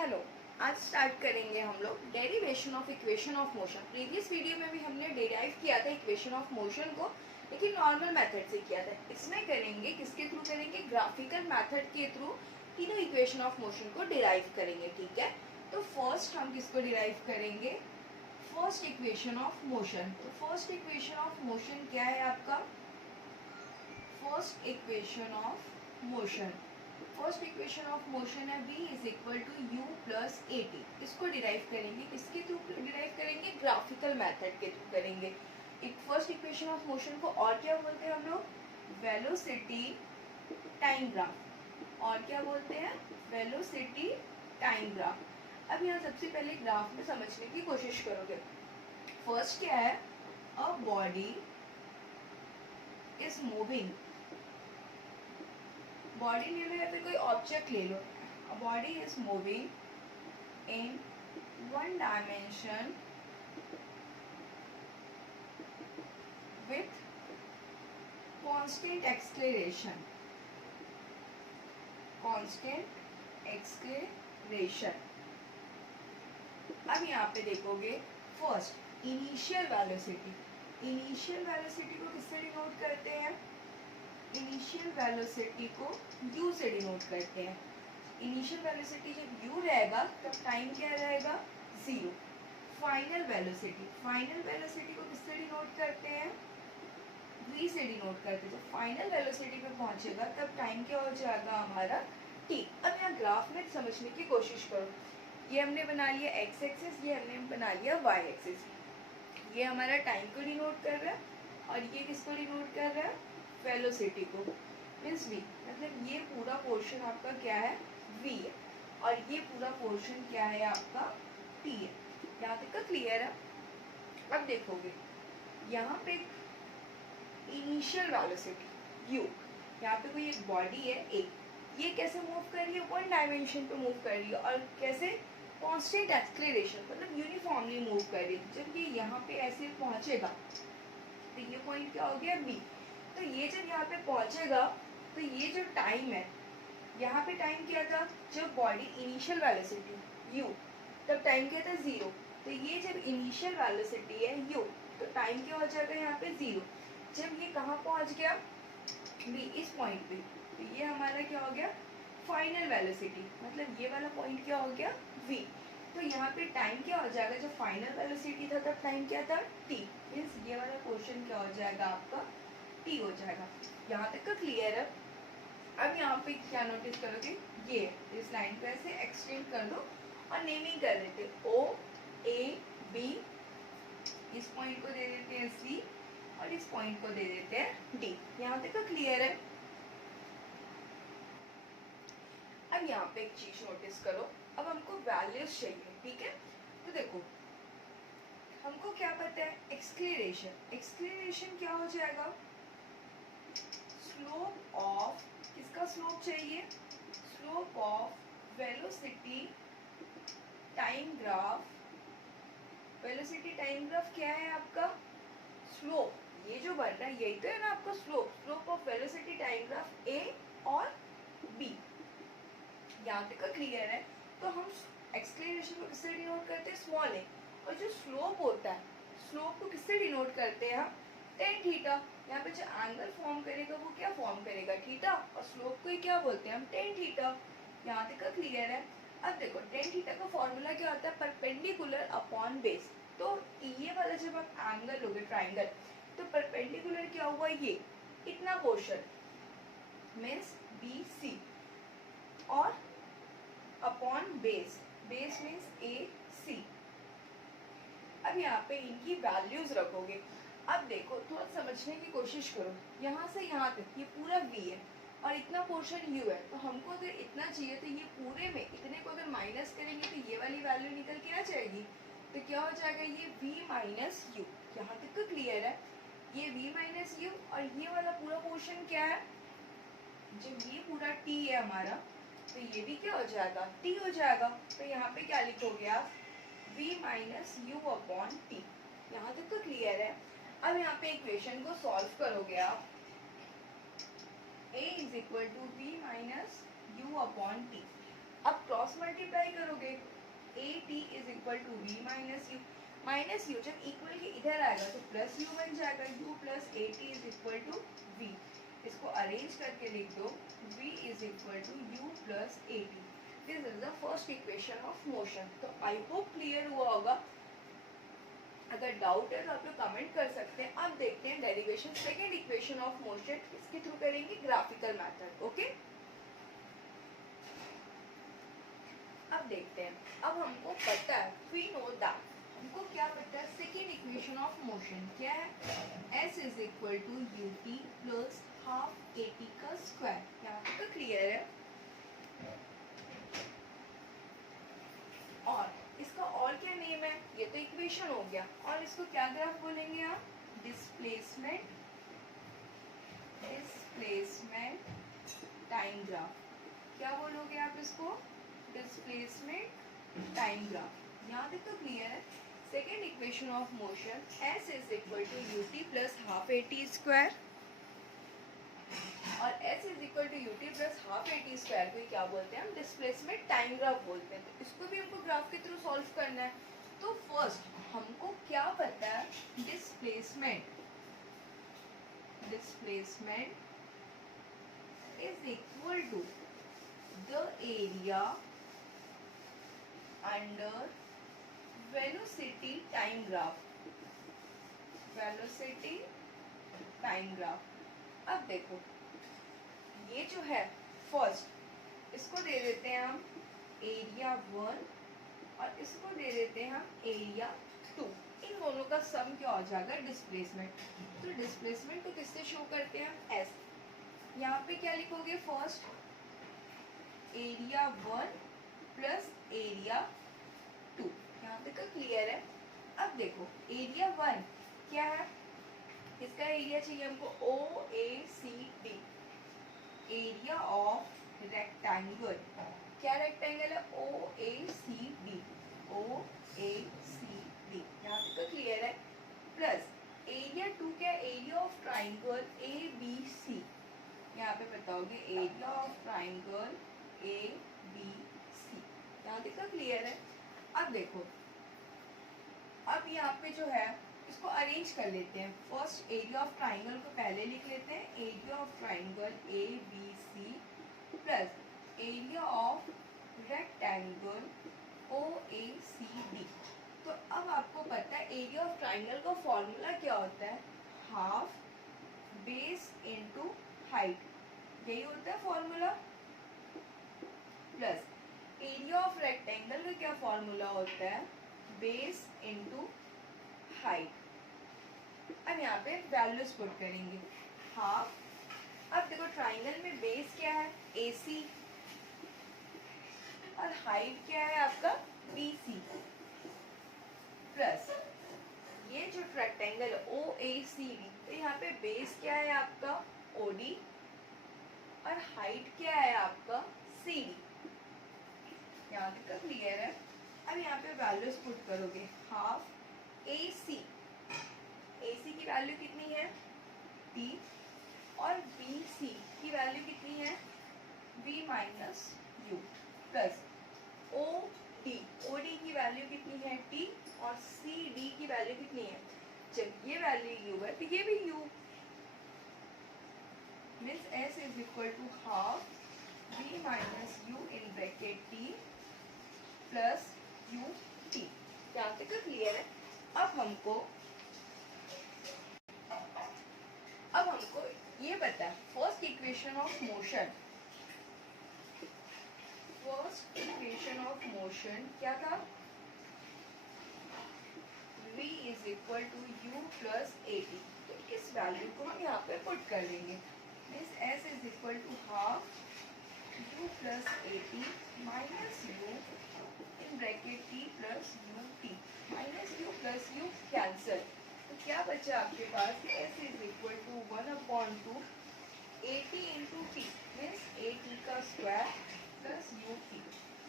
Hello, आज start करेंगे हम लोग derivation of equation of motion. Previous video में भी हमने डेराइव किया था इक्वेशन ऑफ मोशन को, लेकिन नॉर्मल मेथड से किया था। इसमें करेंगे किसके थ्रू करेंगे, ग्राफिकल मेथड के थ्रू तीनों इक्वेशन ऑफ मोशन को डिराइव करेंगे। ठीक है, तो फर्स्ट हम किसको डिराइव करेंगे, फर्स्ट इक्वेशन ऑफ मोशन। तो फर्स्ट इक्वेशन ऑफ मोशन क्या है आपका, first equation of motion, first equation of motion है v is equal to u plus a t. इसको डिराइव करेंगे, किसके थ्रू डिराइव करेंगे, ग्राफिकल मेथड के थ्रू करेंगे। एक फर्स्ट इक्वेशन ऑफ मोशन को और क्या बोलते हैं हम लोग, वेलोसिटी टाइम ग्राफ। और क्या बोलते हैं, वेलोसिटी टाइम ग्राफ। अब यहाँ सबसे पहले ग्राफ में समझने की कोशिश करोगे। फर्स्ट क्या है, a body is moving, body ले लो या फिर कोई ऑब्जेक्ट ले लो। A body is moving in one dimension with constant acceleration, constant acceleration. अब यहाँ पे देखोगे first initial velocity, initial velocity को किससे डिनोट करते हैं, इनिशियल वेलोसिटी को u से डिनोट करते हैं। इनिशियल वेलोसिटी जब u रहेगा तब टाइम क्या रहेगा, 0। फाइनल वेलोसिटी, फाइनल वेलोसिटी को किससे डिनोट करते हैं, v से डिनोट करते हैं। जब फाइनल वेलोसिटी पे पहुंचेगा तब टाइम क्या हो जाएगा हमारा, t। अब यहाँ ग्राफ में समझने की कोशिश करो। ये हमने बना लिया x एक्सिस, ये हमने बना लिया y एक्सिस। ये हमारा टाइम को डिनोट कर रहा है और ये किसको डिनोट कर रहा है, वेलोसिटी को, मीन्स v। मतलब ये पूरा पोर्शन आपका क्या है, v है, और ये पूरा पोर्शन क्या है आपका, t है। यहाँ तक का क्लियर है। अब देखोगे यहाँ पे इनिशियल वेलोसिटी u, यहाँ पे कोई एक बॉडी है a, ये कैसे मूव कर रही है, वन डायमेंशन पे मूव कर रही है, और कैसे, कांस्टेंट एक्सेलरेशन, मतलब यूनिफॉर्मली मूव कर रही है। जब ये यहाँ पे ऐसे पहुंचेगा तो ये पॉइंट क्या हो गया v। तो ये जब यहाँ पे पहुंचेगा तो ये जो टाइम है, यहाँ पे टाइम क्या था, जब बॉडी इनिशियल वेलोसिटी u, तब टाइम क्या था 0। तो ये जब इनिशियल वेलोसिटी है u, तो टाइम क्या हो जाएगा यहाँ पे 0। जब ये कहाँ पहुंच गया, v, इस पॉइंट पे, तो ये हमारा क्या हो गया, फाइनल वेलोसिटी, मतलब ये वाला पॉइंट क्या हो गया, v। तो यहाँ पे टाइम क्या हो जाएगा, जब फाइनल वेलोसिटी था तब टाइम क्या था, t। मीन्स ये वाला पोर्शन क्या हो जाएगा आपका, t हो जाएगा। यहाँ तक का क्लियर है। अब यहाँ पे क्या नोटिस करोगे, ये इस लाइन को ऐसे एक्सटेंड कर दो और नेमिंग कर देते, o a b, इस पॉइंट को दे देते हैं c और इस पॉइंट को दे देते हैं d। यहाँ तक का क्लियर है। अब यहाँ पे एक चीज नोटिस करो, अब हमको वैल्यूज चाहिए। ठीक है, तो देखो हमको क्या पता है, एक्सेलरेशन, एक्सेलरेशन क्या हो जाएगा, स्लोप ऑफ, किसका स्लोप चाहिए, slope of velocity time graph. Velocity time graph क्या है आपका, स्लोप, ये जो बन रहा है यही तो है ना आपका slope, slope of velocity time graph a और b। यहाँ तक का क्लियर है। तो हम एक्सेलरेशन को किससे डिनोट करते हैं, स्मॉल a, और जो स्लोप होता है, स्लोप को किससे डिनोट करते हैं हम, टेन थीटा। यहाँ पे जो एंगल फॉर्म करेगा वो क्या फॉर्म करेगा, थीटा, और स्लोप को ही क्या बोलते हैं हम, टेन थीटा। यहाँ तक का क्लियर है। अब देखो टेन थीटा का फॉर्मूला क्या होता है, परपेंडिकुलर अपॉन बेस। तो ये वाला जब आप एंगल लोगे ट्राइंगल, तो परपेंडिकुलर क्या हुआ, ये इतना पोर्शन मीन्स बी सी, और अपॉन बेस, बेस मीन्स ए सी। अब यहाँ पे इनकी वैल्यूज रखोगे। अब देखो थोड़ा समझने की कोशिश करो, यहाँ से यहाँ तक ये पूरा v है और इतना पोर्शन u है। तो हमको अगर इतना चाहिए तो ये पूरे में इतने को अगर माइनस करेंगे तो ये वाली वैल्यू निकल के आ जाएगी। तो क्या हो जाएगा, ये v माइनस यू। यहाँ तक तो क्लियर है, ये v माइनस यू, और ये वाला पूरा पोर्शन क्या है, जब ये पूरा t है हमारा, तो ये भी क्या हो जाएगा, t हो जाएगा। तो यहाँ पे क्या लिखोगे आप, v minus u upon T. यहाँ तक तो क्लियर है। अब यहाँ पे इक्वेशन को सॉल्व करोगे आप, a is equal to v minus u upon t. अब क्रॉस मल्टीप्लाई करोगे a t is equal to v minus u जब इक्वल के इधर आएगा तो प्लस यू बन जाएगा, u plus a t is equal to v. इसको अरेंज करके लिख दो, v is equal to u plus a t. This is the first equation of motion. तो आई होप क्लियर हुआ होगा। अगर डाउट है तो आप लोग कमेंट कर सकते हैं। अब देखते हैं derivation second equation of motion, इसके थ्रू करेंगे ग्राफिकल मेथड। ओके, अब देखते हैं। अब हमको पता है, वी नो दैट, हमको क्या पता है, सेकेंड इक्वेशन ऑफ मोशन क्या है, s is equal to u t plus half a t का स्क्वायर। यहाँ तक तो क्लियर है। और इसका और क्या नेम है, ये तो इक्वेशन हो गया, और इसको क्या ग्राफ बोलेंगे आप, डिस्प्लेसमेंट टाइम ग्राफ। क्या बोलोगे आप इसको, डिस्प्लेसमेंट टाइम ग्राफ। यहाँ तक तो क्लियर है। Second equation of motion, s is equal to u t plus half a t square, और s is equal to u t plus half a t square को क्या बोलते हैं हम, डिस्प्लेसमेंट टाइम ग्राफ बोलते हैं। तो इसको भी हमको ग्राफ के थ्रू सॉल्व करना है। तो फर्स्ट हमको क्या पता है, displacement is equal to the area under velocity time graph. अब देखो ये जो है फर्स्ट, इसको दे देते हैं हम एरिया 1 और इसको दे देते हैं हम एरिया 2। इन दोनों का सम क्या हो जाएगा, डिस्प्लेसमेंट। तो डिस्प्लेसमेंट को किससे शो करते हैं हम, एस। यहाँ पे क्या लिखोगे, फर्स्ट एरिया 1 प्लस एरिया 2। यहाँ तक क्लियर है। अब देखो एरिया 1 क्या है, इसका एरिया चाहिए हमको O A C D, area of rectangle. क्या रेक्टेंगल है, ओ ए सी डी, यहाँ तक क्लियर है। प्लस एरिया 2 क्या, area of triangle A B C. यहाँ पे बताओगे area of triangle A B C. यहाँ तक क्लियर है। अब देखो, अब यहाँ पे जो है इसको अरेंज कर लेते हैं। फर्स्ट एरिया ऑफ ट्राइंगल को पहले लिख लेते हैं, area of triangle A B C plus area of rectangle O A C D. तो अब आपको पता है एरिया ऑफ ट्राइंगल का फॉर्मूला क्या होता है, हाफ बेस इनटू हाइट, यही होता है formula. Plus area of rectangle का क्या फॉर्मूला होता है, बेस इनटू हाइट। अब यहाँ पे वैल्यूज पुट करेंगे, हाफ। अब देखो ट्राइंगल में बेस क्या है, AC, और हाइट क्या है आपका, BC। प्लस ये जो रेक्टेंगल है OACD, तो यहाँ पे बेस क्या है आपका OD, और हाइट क्या है आपका CD। यहाँ तक क्लियर है। अब यहाँ पे वैल्यूज पुट करोगे, हाफ AC की वैल्यू कितनी है, T, और BC की वैल्यू कितनी है, V minus U, plus OD की वैल्यू कितनी है, T, और CD की वैल्यू कितनी है, जब ये वैल्यू U है तो ये भी U, means S is equal to half V minus U in bracket T plus UT। यहाँ तक क्लियर है। अब हमको ये पता है, फर्स्ट इक्वेशन ऑफ मोशन क्या था, v is equal to u plus a t. तो इस वैल्यू को हम यहाँ पे पुट कर देंगे, means s is equal to half u plus a t minus u in bracket t plus u t, minus u plus u cancel. तो क्या बचा आपके पास, s is equal to 1/2 AT into t, means AT का square plus UT।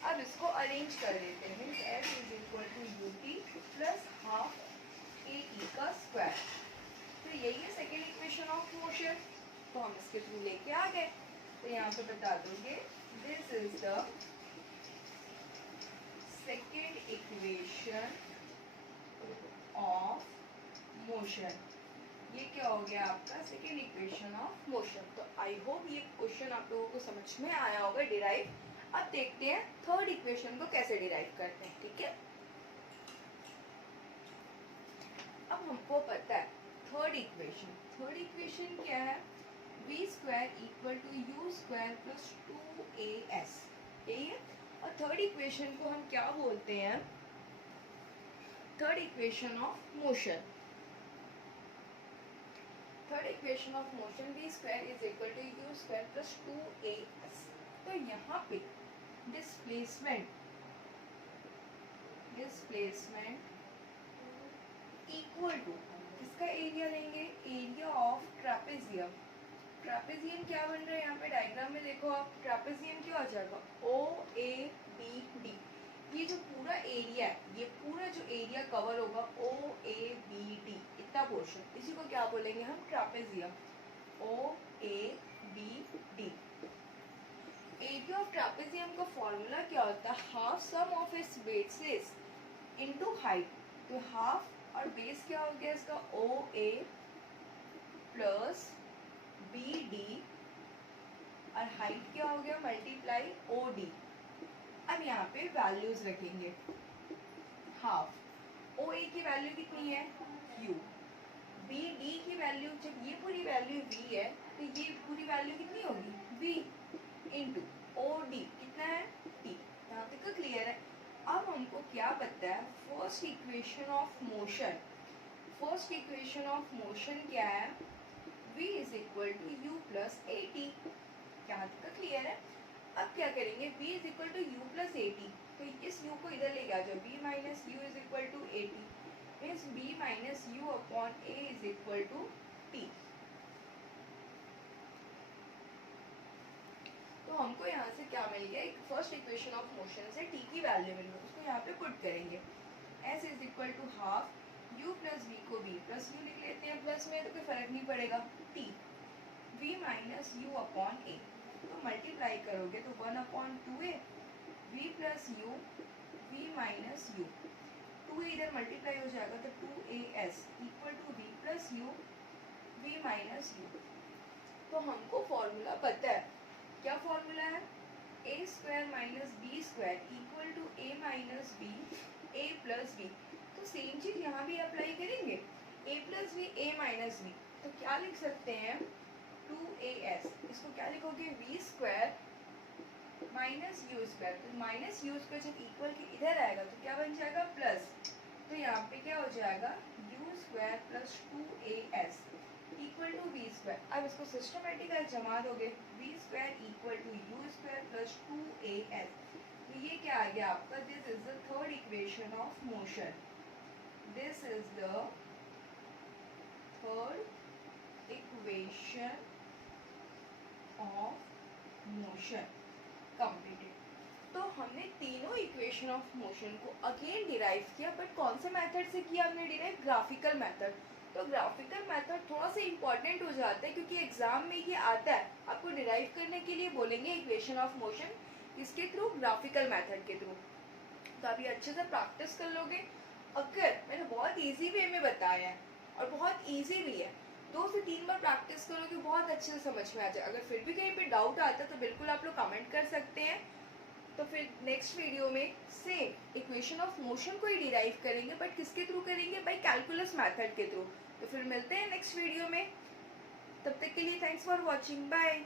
अब इसको arrange कर लेते हैं, means s is equal to UT plus half AT का स्क्वायर। तो यही है सेकेंड इक्वेशन ऑफ मोशन। तो हम इसके थ्रू लेके आ गए। तो यहाँ पे बता दोगे this is the equation of motion. ये क्या हो गया आपका सेकेंड इक्वेशन ऑफ मोशन। तो आई होप ये क्वेश्चन आप लोगों को समझ में आया होगा डिराइव। अब देखते हैं थर्ड इक्वेशन को कैसे डिराइव करते हैं। ठीक है, अब हमको पता है थर्ड इक्वेशन क्या है, v square equal to u square plus 2as, यही है। और थर्ड इक्वेशन को हम क्या बोलते हैं, third equation of motion. Third equation of motion v square is equal to u square plus 2as। तो यहाँ पे डिस्प्लेसमेंट इक्वल टू किसका एरिया लेंगे, एरिया ऑफ ट्रापेजियम। ट्रापेजियम क्या बन रहा है यहाँ पे डायग्राम में देखो आप, ट्रापेजियम क्या हो जाएगा OABD। ये जो पूरा एरिया है, ये पूरा जो एरिया कवर होगा OABD, इतना पोर्शन, इसी को क्या बोलेंगे हम, trapezium, OABD। Area of trapezium का फॉर्मूला क्या होता है, half sum of its bases into height. तो हाफ और बेस क्या हो गया इसका, OA प्लस BD, और हाइट क्या हो गया, मल्टीप्लाई OD। अब यहाँ पे वैल्यूज रखेंगे, हाफ, OA की वैल्यू कितनी है Q, BD की वैल्यू, जब ये पूरी वैल्यू V है तो ये पूरी वैल्यू कितनी होगी V इंटू OD कितना है T। यहाँ तक क्लियर है। अब हमको क्या पता है, first equation of motion, first equation of motion क्या है, v is equal to u plus a t. यहाँ तक क्लियर है। अब क्या करेंगे, v is equal to u plus a t, तो इस u को इधर लेके आ जाओ, b minus u is equal to a t, means b minus u upon a is equal to t। तो हमको यहाँ से क्या मिल गया, एक फर्स्ट इक्वेशन ऑफ मोशन से t की वैल्यू मिल गई, उसको यहाँ पे पुट करेंगे, s is equal to half u plus v को v प्लस यू लिख लेते हैं, प्लस में तो कोई फर्क नहीं पड़ेगा, t v minus u upon a। तो मल्टीप्लाई करोगे तो 1 upon 2a, v plus u, v minus u, 2 इधर मल्टीप्लाई हो जाएगा तो 2as equal to v plus u, v minus u. तो हमको फॉर्मूला पता है, क्या फॉर्मूला है, a square minus b square equal to a minus b, a plus b. तो सेम चीज यहाँ भी अप्लाई करेंगे, a plus b, a minus B. तो क्या लिख सकते हैं, 2as, इसको क्या लिखोगे, v square minus you square. तो माइनस यू स्क्वायर जब इक्वल के इधर आएगा तो क्या बन जाएगा, प्लस। तो यहाँ पे क्या हो जाएगा, u square plus 2as equal to v square. अब इसको सिस्टमेटिकली जमा दोगे, v square equal to u square plus 2as। तो ये क्या आ गया आपका, this is the third equation of motion, this is the third equation of motion completed. तो हमने तीनों इक्वेशन ऑफ मोशन को अगेन डिराइव किया, बट कौन से मेथड से किया हमने डिराइव, ग्राफिकल मेथड। तो ग्राफिकल मेथड थोड़ा सा इंपॉर्टेंट हो जाता है क्योंकि एग्जाम में ये आता है, आपको डिराइव करने के लिए बोलेंगे इक्वेशन ऑफ मोशन, इसके थ्रू, ग्राफिकल मेथड के थ्रू। तो आप ये अच्छे से प्रैक्टिस कर लोगे। अगर मैंने बहुत इजी वे में बताया है और बहुत इजी भी है, 2 से 3 बार प्रैक्टिस करोगे बहुत अच्छे से समझ में आ जाए। अगर फिर भी कहीं पे डाउट आता है तो बिल्कुल आप लोग कमेंट कर सकते हैं। तो फिर नेक्स्ट वीडियो में सेम इक्वेशन ऑफ मोशन को ही डिराइव करेंगे, बट किसके थ्रू करेंगे, बाय कैलकुलस मेथड के थ्रू। तो फिर मिलते हैं नेक्स्ट वीडियो में, तब तक के लिए थैंक्स फॉर वॉचिंग, बाय।